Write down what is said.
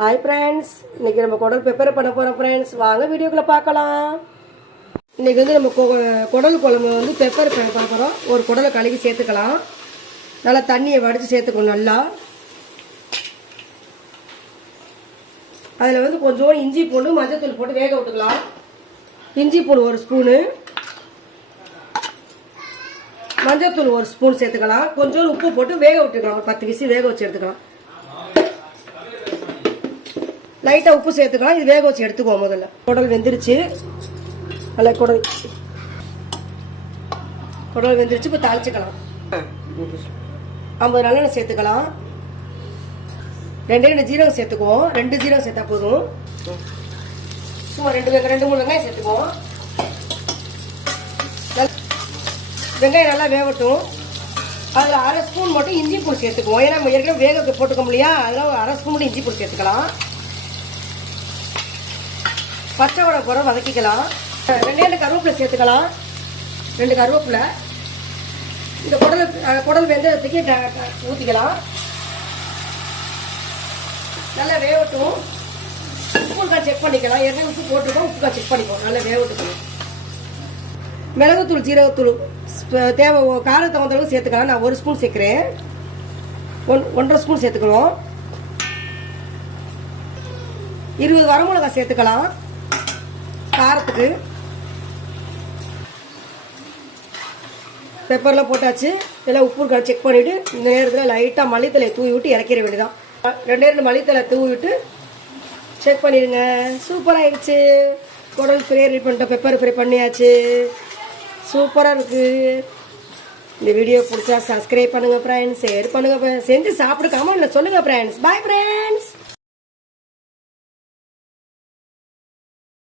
Hi friends, இன்றைக்கி நம்ம குடல் பெப்பர் பண்ண போகிறோம் ஃப்ரெண்ட்ஸ். வாங்க வீடியோக்குள்ளே பார்க்கலாம். இன்றைக்கி நம்ம குடல் குழம்பு பெப்பர் பண்ண போகிறோம். ஒரு குடலை கழுவி சேர்த்துக்கலாம். நல்லா தண்ணியை வடித்து சேர்த்துக்கணும். நல்லா அதில் கொஞ்சோண்டு இஞ்சி பூண்டு மஞ்சத்தூள் போட்டு வேக விட்டுக்கலாம். இஞ்சி பூண்டு 1 ஸ்பூனு, மஞ்சத்தூள் 1 ஸ்பூன் சேர்த்துக்கலாம். கொஞ்சோண்டு உப்பு போட்டு வேக விட்டுக்கலாம். ஒரு 10 விசில் வேக வச்சு எடுத்துக்கலாம். லைட்டாக உப்பு சேர்த்துக்கலாம். இது வேக வச்சு எடுத்துக்குவோம். முதல்ல குடல் வெந்துருச்சு. நல்லா குடல் வெந்துருச்சு. இப்போ தாளிச்சுக்கலாம். 50 நல்லெண்ணெய் சேர்த்துக்கலாம். 2 ஜீரகம் சேர்த்துக்குவோம். 2 ஜீரகம் சேர்த்தா போதும். சும்மா 2-3 வெங்காயம் சேர்த்துக்குவோம். வெங்காயம் நல்லா வேகட்டும். அதில் 1/2 ஸ்பூன் மட்டும் இஞ்சி பூண்டு சேர்த்துக்குவோம். ஏன்னா நம்ம ஏற்கனவே வேக போட்டுக்க முடியா, அதெல்லாம் ஒரு 1/2 ஸ்பூன் மட்டும் இஞ்சி பூண்டு சேர்த்துக்கலாம். பச்சை வடை போகிற வதக்கிக்கலாம். 2 கருவேப்பிலை சேர்த்துக்கலாம். 2 கருவேப்பிலை. இந்த குடல் வெந்ததுக்கு ஊற்றிக்கலாம். நல்லா வேகட்டும். உப்புக்கா செக் பண்ணிக்கலாம். ஏற்கனவே உப்பு போட்டிருக்கோம். உப்புக்கா செக் பண்ணிப்போம். நல்லா வேகட்டும். மிளகுத்தூள் ஜீரகத்தூள் தேவை காரம் தகுந்த அளவுக்கு சேர்த்துக்கலாம். நான் 1 ஸ்பூன் சேர்க்குறேன். 1.5 ஸ்பூன் சேர்த்துக்கணும். 20 வரமிளகாய் சேர்த்துக்கலாம் காரத்துக்கு. பெப்பர்லாம் போட்டாச்சு. எல்லாம் உப்பு செக் பண்ணிவிட்டு இந்த நேரத்தில் லைட்டாக மல்லித்தலை தூவி விட்டு இறக்கிற வேண்டியதான். 2 மல்லித்தலை தூவி விட்டு செக் பண்ணிடுங்க. சூப்பராகிடுச்சு. குடல் ஃப்ரை ரெடி பண்ணிட்டோம். பெப்பர் ஃப்ரை பண்ணியாச்சு. சூப்பராக இருக்குது. இந்த வீடியோ பிடிச்சா சப்ஸ்கிரைப் பண்ணுங்கள் ஃப்ரெண்ட்ஸ். ஷேர் பண்ணுங்கள். செஞ்சு சாப்பிட்டு கமெண்ட்ல சொல்லுங்கள் ஃப்ரெண்ட்ஸ். Bye friends.